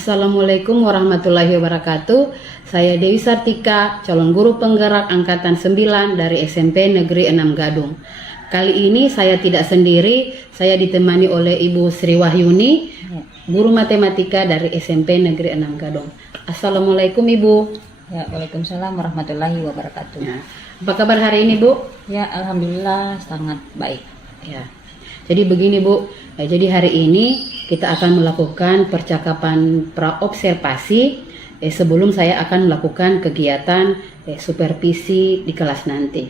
Assalamualaikum warahmatullahi wabarakatuh. Saya Dewi Sartika, calon guru penggerak angkatan 9 dari SMP Negeri 6 Gadung. Kali ini saya tidak sendiri, saya ditemani oleh Ibu Sri Wahyuni, guru matematika dari SMP Negeri 6 Gadung. Assalamualaikum Ibu. Ya, waalaikumsalam warahmatullahi wabarakatuh. Ya. Apa kabar hari ini Bu? Ya, alhamdulillah sangat baik. Ya. Jadi begini Bu, jadi hari ini kita akan melakukan percakapan praobservasi sebelum saya akan melakukan kegiatan supervisi di kelas nanti.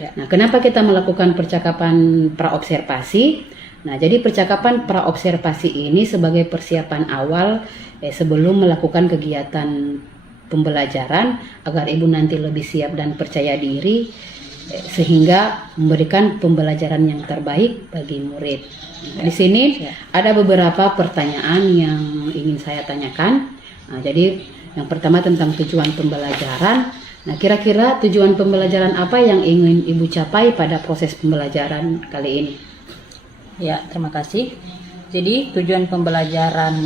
Ya. Nah, kenapa kita melakukan percakapan praobservasi? Nah, jadi percakapan praobservasi ini sebagai persiapan awal sebelum melakukan kegiatan pembelajaran agar Ibu nanti lebih siap dan percaya diri sehingga memberikan pembelajaran yang terbaik bagi murid. Di sini ada beberapa pertanyaan yang ingin saya tanyakan. Nah, jadi yang pertama tentang tujuan pembelajaran. Nah, kira-kira tujuan pembelajaran apa yang ingin Ibu capai pada proses pembelajaran kali ini? Ya, terima kasih. Jadi tujuan pembelajaran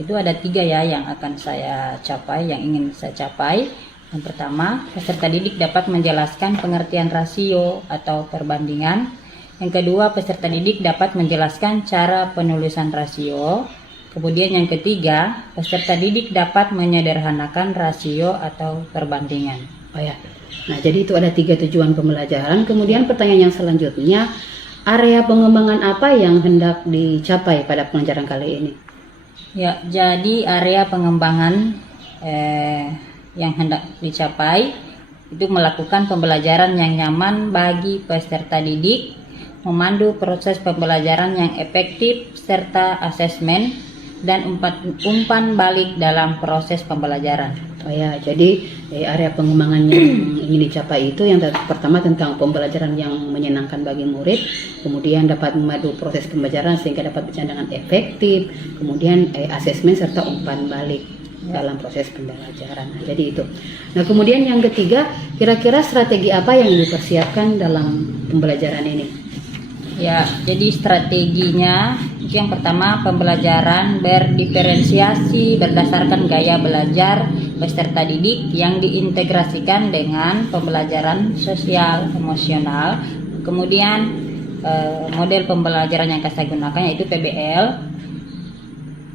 itu ada 3 ya yang akan saya capai, yang ingin saya capai. Yang pertama, peserta didik dapat menjelaskan pengertian rasio atau perbandingan. Yang kedua, peserta didik dapat menjelaskan cara penulisan rasio. Kemudian yang ketiga, peserta didik dapat menyederhanakan rasio atau perbandingan. Oh ya. Nah, jadi itu ada 3 tujuan pembelajaran. Kemudian pertanyaan yang selanjutnya, area pengembangan apa yang hendak dicapai pada pelajaran kali ini? Ya, jadi area pengembangan yang hendak dicapai itu melakukan pembelajaran yang nyaman bagi peserta didik, memandu proses pembelajaran yang efektif serta asesmen dan umpan balik dalam proses pembelajaran. Oh ya, jadi area pengembangan yang ingin dicapai itu yang pertama tentang pembelajaran yang menyenangkan bagi murid, kemudian dapat memandu proses pembelajaran sehingga dapat berjalan dengan efektif, kemudian asesmen serta umpan balik dalam proses pembelajaran. Nah, jadi itu. Nah, kemudian yang ketiga, kira-kira strategi apa yang dipersiapkan dalam pembelajaran ini? Ya, jadi strateginya yang pertama, pembelajaran berdiferensiasi berdasarkan gaya belajar peserta didik yang diintegrasikan dengan pembelajaran sosial emosional. Kemudian model pembelajaran yang saya gunakan yaitu PBL.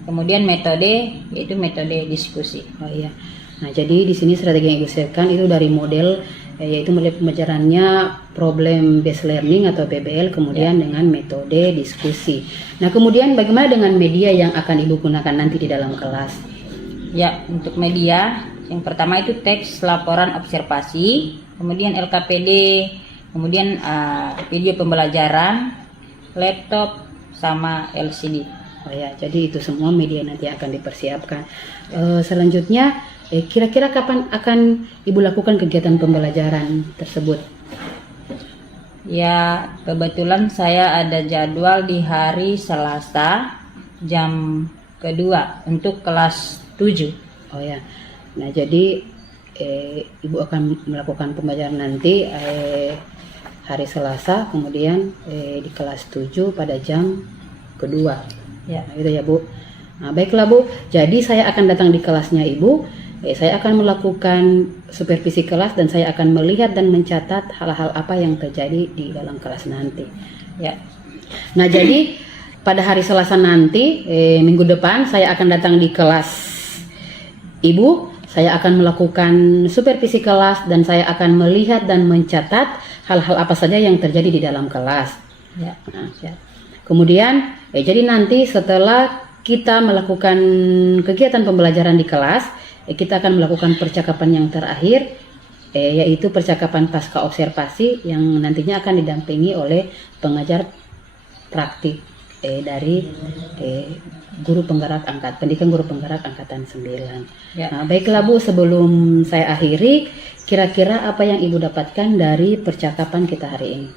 Kemudian metode yaitu metode diskusi. Oh iya. Nah, jadi di sini strategi yang Ibu siapkan itu dari model yaitu model pembelajarannya problem based learning atau PBL, kemudian dengan metode diskusi. Nah, kemudian bagaimana dengan media yang akan Ibu gunakan nanti di dalam kelas? Ya, untuk media yang pertama itu teks laporan observasi, kemudian LKPD, kemudian video pembelajaran, laptop sama LCD. Oh ya, jadi itu semua media nanti akan dipersiapkan. Selanjutnya, kira-kira kapan akan Ibu lakukan kegiatan pembelajaran tersebut? Ya, kebetulan saya ada jadwal di hari Selasa jam kedua untuk kelas 7. Oh ya, nah jadi Ibu akan melakukan pembelajaran nanti hari Selasa, kemudian di kelas 7 pada jam kedua. Ya, gitu ya Bu. Nah, baiklah Bu. Jadi saya akan datang di kelasnya Ibu. Saya akan melakukan supervisi kelas dan saya akan melihat dan mencatat hal-hal apa yang terjadi di dalam kelas nanti. Ya. Nah, jadi pada hari Selasa nanti minggu depan saya akan datang di kelas Ibu. Saya akan melakukan supervisi kelas dan saya akan melihat dan mencatat hal-hal apa saja yang terjadi di dalam kelas. Ya. Nah, ya. Kemudian, jadi nanti setelah kita melakukan kegiatan pembelajaran di kelas, kita akan melakukan percakapan yang terakhir, yaitu percakapan pasca observasi yang nantinya akan didampingi oleh pengajar praktik dari guru penggerak pendidikan guru penggerak angkatan 9. Ya. Nah, baiklah Bu, sebelum saya akhiri, kira-kira apa yang Ibu dapatkan dari percakapan kita hari ini?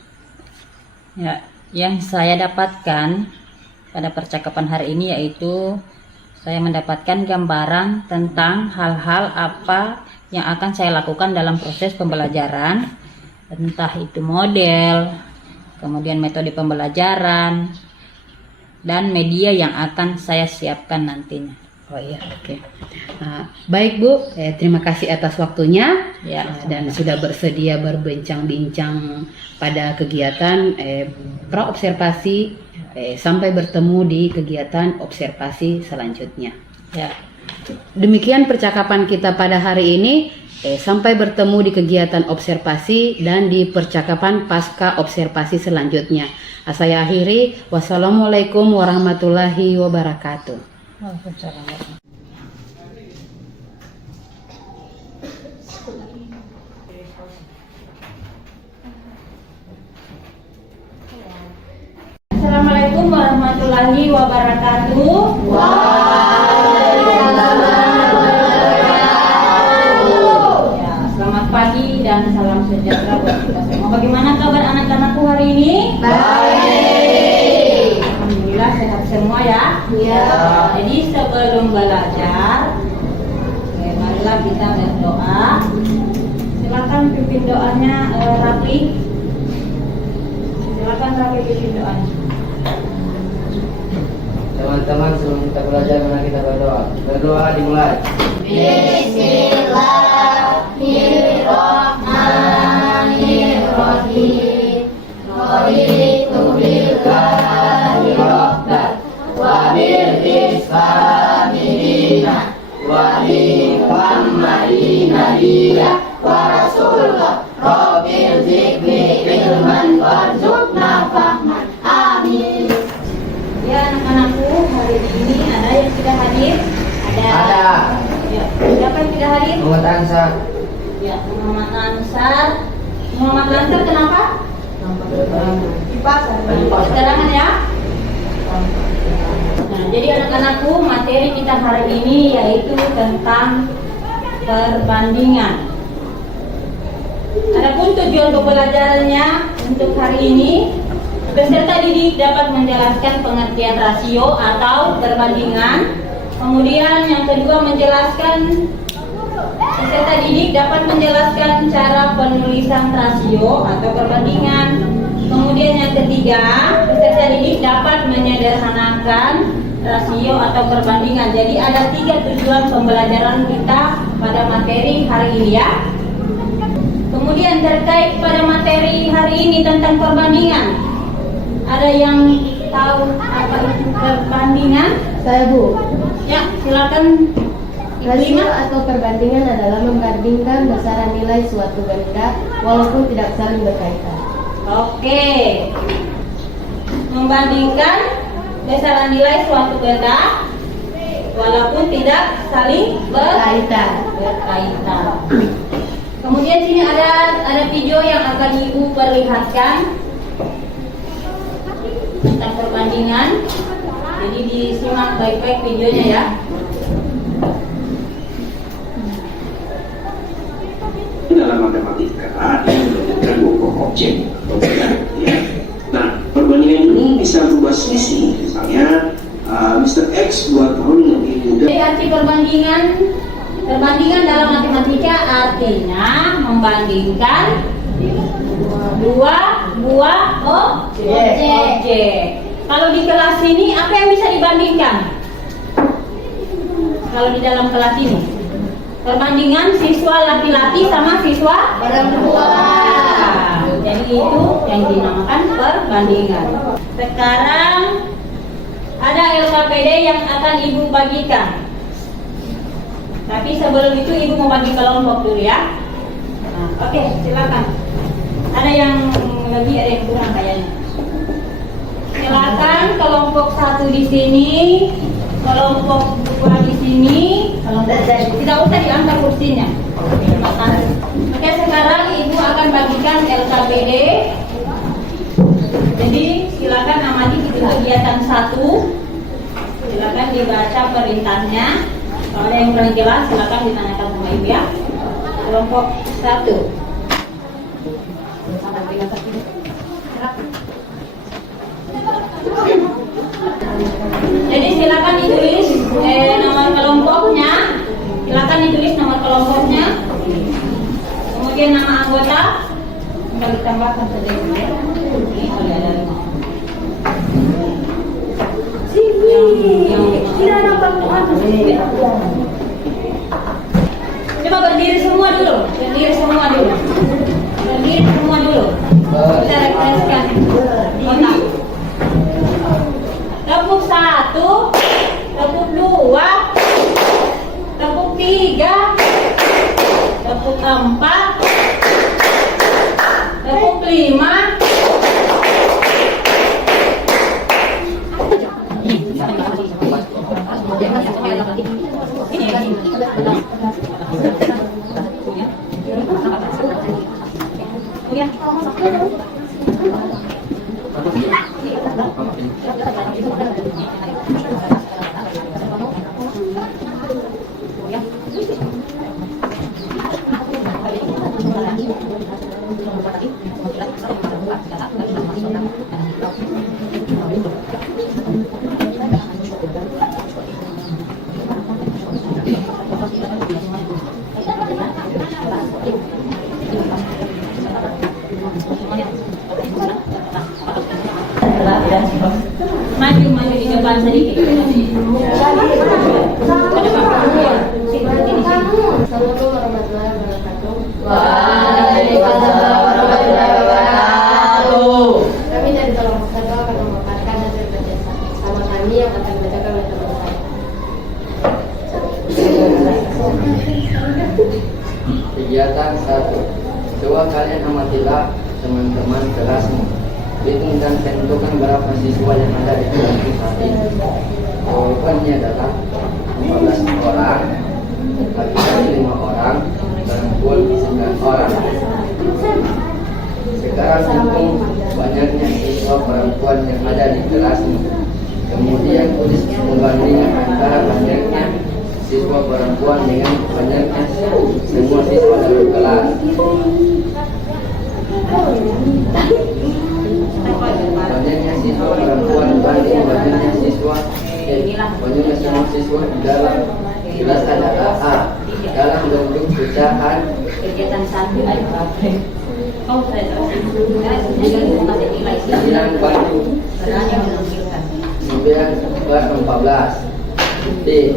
Ya. Yang saya dapatkan pada percakapan hari ini yaitu saya mendapatkan gambaran tentang hal-hal apa yang akan saya lakukan dalam proses pembelajaran, entah itu model, kemudian metode pembelajaran, dan media yang akan saya siapkan nantinya. Oh iya, oke. Baik Bu, terima kasih atas waktunya Ya, dan sudah bersedia berbincang-bincang pada kegiatan pra-observasi sampai bertemu di kegiatan observasi selanjutnya. ya. Demikian percakapan kita pada hari ini. Sampai bertemu di kegiatan observasi dan di percakapan pasca observasi selanjutnya. Saya akhiri. Wassalamualaikum warahmatullahi wabarakatuh. Waalaikumsalam. Assalamualaikum warahmatullahi wabarakatuh. Ya, selamat pagi dan salam sejahtera buat kita semua. Bagaimana kabar anak-anakku hari ini? Baik. Alhamdulillah sehat semua ya. Iya. Jadi sebelum belajar, marilah kita berdoa. Silakan pimpin doanya rapi. Silakan rapi pimpin doanya. Teman-teman, sebelum kita belajar, mari kita berdoa. Berdoa dimulai. Bismillahirrahmanirrahim. Raditu billahi rabban wa bil islami dinan wa bi Muhammadin nabiyyan wa rasulullah. Rabbil zidni ilman warzuqna fahman. Amin. Ya anak-anakku, hari ini ada yang tidak hadir? Ada. Ya, siapa yang tidak hadir? Muhammad Ansar. Ya, Muhammad Ansar. Muhammad Ansar kenapa? Keterangan ya. Nah, jadi anak-anakku, materi kita hari ini yaitu tentang perbandingan. Adapun tujuan pembelajarannya untuk hari ini, peserta didik dapat menjelaskan pengertian rasio atau perbandingan. Kemudian yang kedua peserta didik dapat menjelaskan cara penulisan rasio atau perbandingan. Kemudian yang ketiga, peserta didik dapat menyederhanakan rasio atau perbandingan. Jadi ada 3 tujuan pembelajaran kita pada materi hari ini ya. Kemudian terkait pada materi hari ini tentang perbandingan, ada yang tahu apa itu perbandingan? Saya Bu. Ya, silakan. Rasio atau perbandingan adalah membandingkan besaran nilai suatu benda walaupun tidak saling berkaitan. Oke. Membandingkan besaran nilai suatu benda walaupun tidak saling berkaitan. Kemudian sini ada video yang akan Ibu perlihatkan tentang perbandingan. Jadi disimak baik-baik videonya ya. Dalam matematika menunjukkan 2 objek atau benda. Ya. Nah, perbandingan ini bisa berubah selisih. Misalnya, Mr. X 2 tahun lebih muda. Jadi arti perbandingan dalam matematika artinya membandingkan dua buah objek. Kalau di kelas ini apa yang bisa dibandingkan? Kalau di dalam kelas ini perbandingan siswa laki-laki sama siswa perempuan. Jadi itu yang dinamakan perbandingan. Sekarang ada LKPD yang akan Ibu bagikan. Tapi sebelum itu Ibu mau bagi kelompok dulu ya. Nah, oke, silakan. Ada yang lebih, ada yang kurang kayaknya. Silakan kelompok 1 di sini, kelompok 2 di sini. Tidak usah diangkat kursinya. Oke, sekarang Ibu akan bagikan LKPD. Jadi silakan amati kegiatan 1. Silakan dibaca perintahnya. Kalau ada yang kurang jelas, silakan ditanyakan sama Ibu ya. Kelompok 1. Jadi silakan ditulis nomor kelompoknya. Silakan ditulis nomor kelompoknya. Kemudian nama anggota. Tinggal ditambahkan saja Ibu ya. Ini boleh ada 5. Yang tidak ada Coba berdiri semua dulu. Berdiri semua dulu. Berdiri semua dulu. Kita refreshkan otak. Tepuk 1, tepuk 2, tepuk 3, tepuk 4, tepuk 5. Maju di depan sedikit. Assalamualaikum warahmatullahi wabarakatuh. Waalaikumsalam warahmatullahi wabarakatuh. Kami dari Tolong Satu akan memaparkan hasil kerja sama kami yang akan dibacakan oleh teman saya. Kegiatan 1. Coba kalian amatilah teman-teman kelasmu. Hitung dan tentukan berapa siswa yang ada di kelas saat ini. Jawabannya adalah 15 orang, laki-laki 5 orang, perempuan 9 orang. Sekarang hitung banyaknya siswa perempuan yang ada di kelasmu. Kemudian tulis pembandingan antara banyaknya siswa perempuan dengan banyaknya semua siswa dalam kelas. Banyaknya siswa perempuan dibanding banyaknya siswa banyaknya semua siswa di dalam kelas adalah A dalam bentuk pecahan. Kegiatan 1 ada berapa? Oh, saya tahu. 9 banding 9/14. D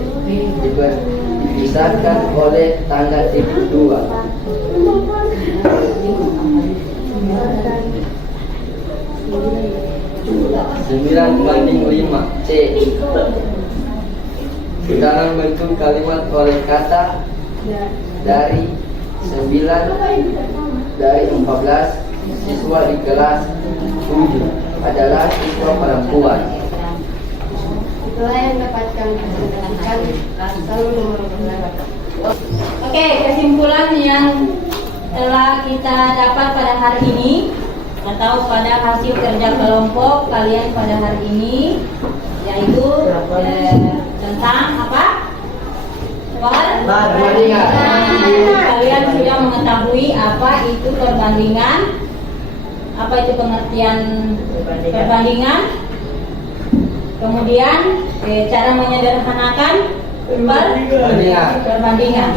dipisahkan oleh tanda titik 2. 9/5. C dalam bentuk kalimat oleh kata dari 14 siswa di kelas 7 adalah siswa perempuan. Itulah yang dapat kami presentasikan. Assalamualaikum warahmatullahi wabarakatuh. Oke, kesimpulan yang telah kita dapat pada hari ini atau pada hasil kerja kelompok kalian pada hari ini yaitu tentang apa? Perbandingan. Kalian sudah mengetahui apa itu perbandingan, apa itu pengertian perbandingan, kemudian cara menyederhanakan perbandingan.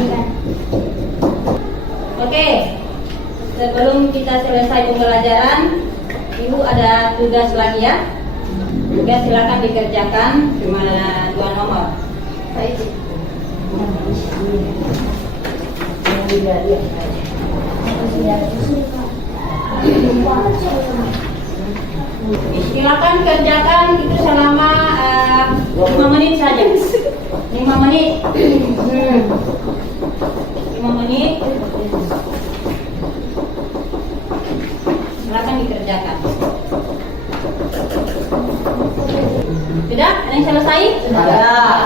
Oke, sebelum kita selesai pembelajaran, Ibu ada tugas lagi ya. Tugas silakan dikerjakan, cuma 2 nomor. Silakan kerjakan itu selama 5 menit saja. 5 menit. 5 menit. Silakan dikerjakan. Sudah? Ada yang selesai? Sudah.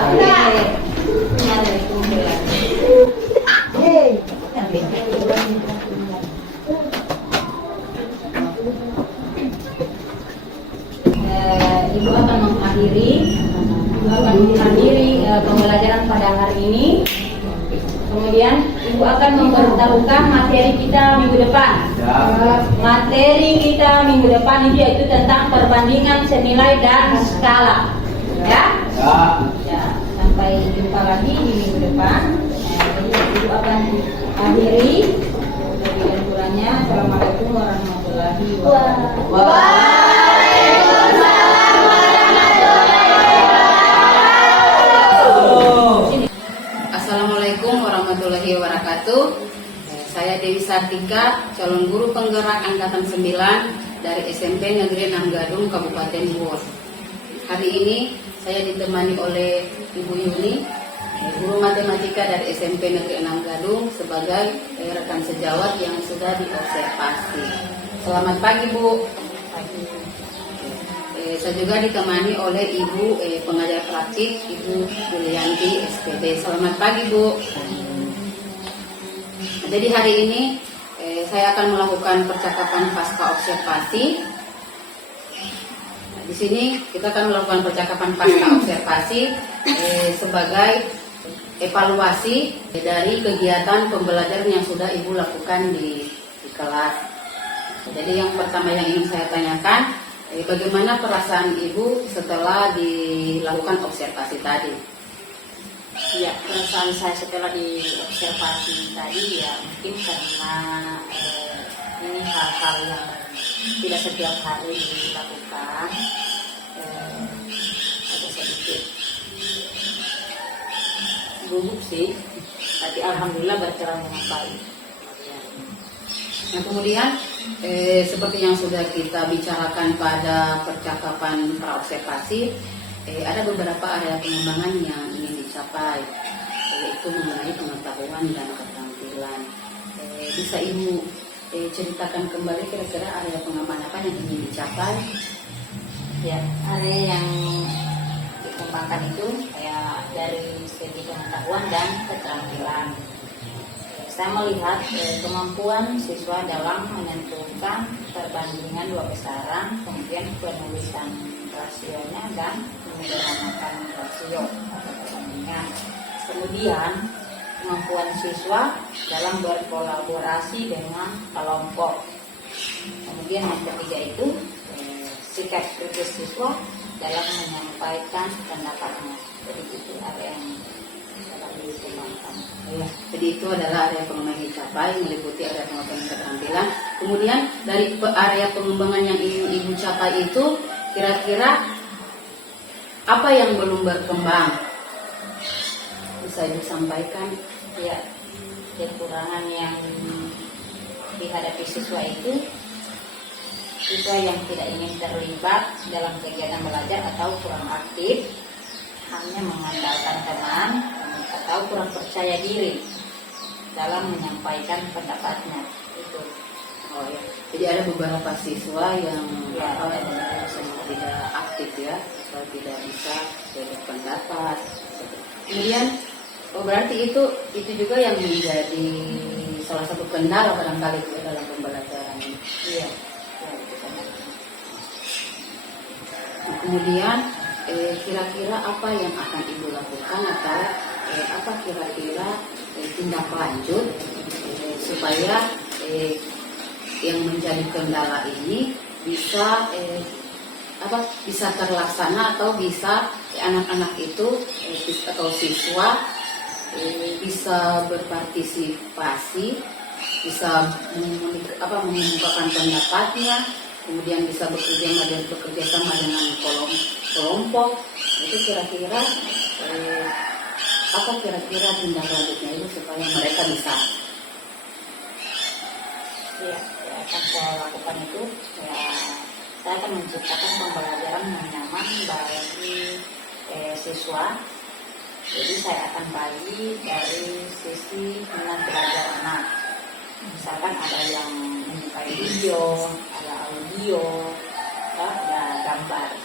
Ibu akan menghadiri pembelajaran pada hari ini. Kemudian Ibu akan memberitahukan materi kita minggu depan. Materi kita minggu depan itu yaitu tentang perbandingan senilai dan skala. Ya? Ya. Sampai jumpa lagi di minggu depan. Jadi Ibu akan akhiri kesimpulannya. Assalamualaikum warahmatullahi wabarakatuh. Waalaikumsalam warahmatullahi wabarakatuh. Assalamualaikum warahmatullahi wabarakatuh. Saya Dewi Sartika, calon guru penggerak angkatan 9 dari SMP Negeri 6 Gadung, Kabupaten Bogor. Hari ini saya ditemani oleh Ibu Yuni, guru matematika dari SMP Negeri 6 Gadung, sebagai rekan sejawat yang sudah diobservasi. Selamat pagi, Bu. Saya juga ditemani oleh Ibu pengajar praktik, Ibu Yulianti SPD. Selamat pagi, Bu. Jadi hari ini saya akan melakukan percakapan pasca observasi. Di sini kita akan melakukan percakapan pasca observasi sebagai evaluasi dari kegiatan pembelajaran yang sudah Ibu lakukan di kelas. Jadi yang pertama yang ingin saya tanyakan, bagaimana perasaan Ibu setelah dilakukan observasi tadi? Ya, perasaan saya setelah diobservasi tadi ya mungkin karena ini hal-hal yang tidak setiap hari dilakukan, agak sedikit gugup sih, tapi alhamdulillah berjalan dengan baik. Nah kemudian seperti yang sudah kita bicarakan pada percakapan praobservasi, ada beberapa area pengembangan yang ingin dicapai, yaitu mengenai pengetahuan dan keterampilan. Bisa Ibu ceritakan kembali kira-kira area pengembangan apa yang ingin dicapai? Ya, area yang dikembangkan itu ya dari segi pengetahuan dan keterampilan. Saya melihat kemampuan siswa dalam menentukan perbandingan dua besaran, kemudian penulisan rasionya dan menyederhanakan rasio atau perbandingan. Kemudian kemampuan siswa dalam berkolaborasi dengan kelompok. Kemudian yang ketiga itu sikap kritis siswa dalam menyampaikan pendapatnya. Jadi itu area yang dalam dikembangkan. Ya, jadi itu adalah area pengembangan yang dicapai, meliputi area pengembangan keterampilan. Kemudian dari area pengembangan yang ingin Ibu capai itu, kira-kira apa yang belum berkembang? Bisa Ibu sampaikan? Ya, kekurangan yang dihadapi siswa itu siswa yang tidak ingin terlibat dalam kegiatan belajar atau kurang aktif, hanya mengandalkan teman atau kurang percaya diri dalam menyampaikan pendapatnya. Itu. Oh ya, jadi ada beberapa siswa yang tidak aktif ya, atau tidak bisa berpendapat. Kemudian, berarti itu juga yang menjadi salah satu kendala barangkali dalam pembelajaran ini. Iya. Nah, kemudian kira-kira apa yang akan Ibu lakukan atau apa kira-kira tindak lanjut supaya yang menjadi kendala ini bisa bisa terlaksana atau bisa anak-anak itu atau siswa bisa berpartisipasi, bisa mengungkapkan pendapatnya, kemudian bisa bekerja sama dengan kelompok. Itu kira-kira apa kira-kira tindak lanjutnya itu supaya mereka bisa? Ya, akan saya lakukan itu ya, saya akan menciptakan pembelajaran yang nyaman bagi siswa. Jadi saya akan bagi dari sisi minat belajar anak. Misalkan ada yang menyukai video, ada audio, ada gambar.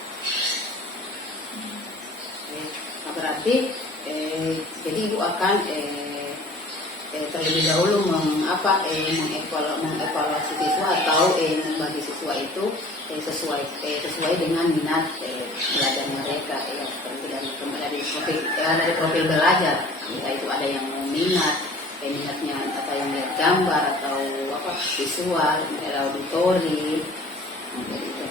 Nah, berarti jadi Ibu akan terlebih dahulu mengevaluasi siswa atau membagi siswa itu sesuai dengan minat belajar mereka, ya, seperti dari profil belajar. Entah itu ada yang minat minatnya atau yang lihat gambar atau visual, auditori, gitu.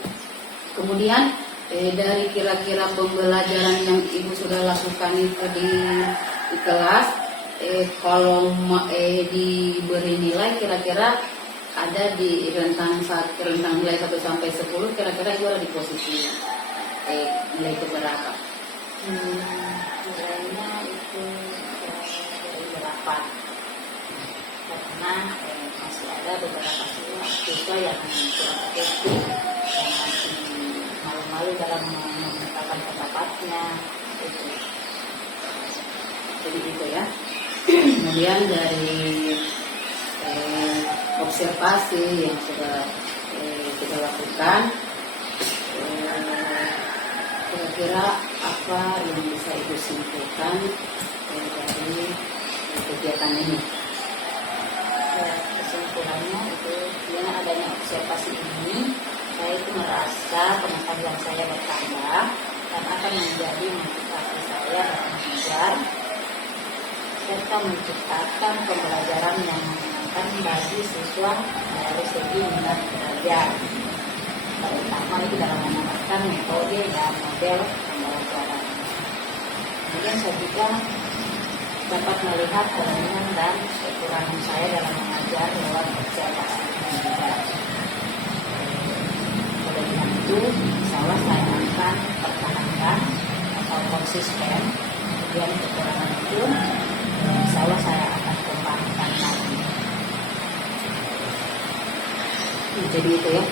Kemudian dari kira-kira pembelajaran yang Ibu sudah lakukan itu di kelas, kalau diberi nilai kira-kira ada di rentang nilai 1 sampai 10, kira-kira Ibu ada di posisi nilai itu berapa? Nilainya itu dapat, karena masih ada beberapa siswa yang kurang efektif, yang masih malu-malu dalam mengungkapkan pendapatnya itu. Jadi gitu ya. Kemudian dari observasi yang sudah kita lakukan, kira-kira apa yang bisa Ibu simpulkan dari kegiatan ini? Kesimpulannya itu dengan adanya observasi ini, saya itu merasa pengetahuan saya bertambah dan akan menjadi motivasi saya dalam mengajar serta menciptakan pembelajaran yang menyenangkan bagi siswa dari segi minat belajar, terutama itu dalam menerapkan metode dan model pembelajaran. Kemudian saya juga dapat melihat kelebihan dan kekurangan saya dalam mengajar lewat observasi ini juga. Kelebihan itu insya Allah saya akan pertahankan atau konsisten. Kemudian kekurangan itu insya Allah saya akan kembangkan lagi. Jadi itu ya.